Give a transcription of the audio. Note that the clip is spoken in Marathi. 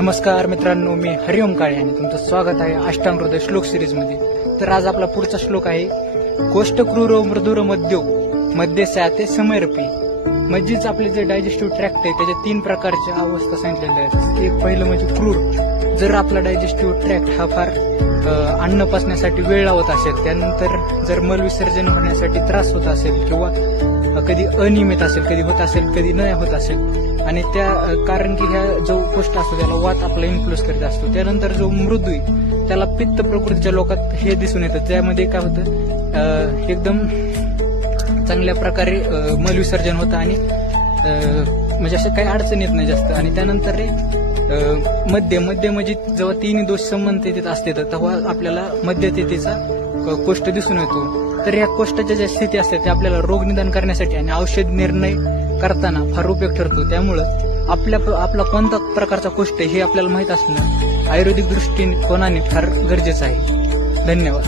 नमस्कार मित्रांनो, मी हरिओम काळे आणि तुमचं स्वागत आहे अष्टांग हृदय श्लोक सिरीज मध्ये. तर आज आपला पुढचा श्लोक आहे कोष्ट क्रूर मृदुर मध्यो मध्ये साते समर्पी. म्हणजेच आपले जे डायजेस्टिव्ह ट्रॅक्ट आहे त्याच्या 3 प्रकारच्या अवस्था सांगितलेल्या आहेत. एक पहिलं म्हणजे क्रूर. जर आपला डायजेस्टिव्ह ट्रॅक्ट हा फार अन्न पचण्यासाठी वेळ लावत असेल, त्यानंतर जर मल विसर्जन होण्यासाठी त्रास होत असेल किंवा कधी अनियमित असेल, कधी होत असेल, कधी नाही होत असेल, आणि त्या कारण की ह्या जो कोष्ट असतो त्याला वात आपला इन्फ्लुअन्स करीत असतो. त्यानंतर जो मृदू आहे त्याला पित्त प्रकृतीच्या लोकात हे दिसून येतं. त्यामध्ये काय होतं, एकदम चांगल्या प्रकारे मलविसर्जन होतं आणि म्हणजे असं काही अडचण येत नाही जास्त. आणि त्यानंतर मध्य म्हणजे जेव्हा 3 दोष संबंधित असते तेव्हा आपल्याला मध्यतेचा कोष्ट दिसून येतो. तर या कोष्टाच्या ज्या स्थिती असतात त्या आपल्याला रोग निदान करण्यासाठी आणि औषध निर्णय करताना फार उपयोग ठरतो. त्यामुळं आपला कोणता प्रकारचा कोष्ट हे आपल्याला माहित असणं आयुर्वेदिक दृष्टिकोनाने फार गरजेचं आहे. धन्यवाद.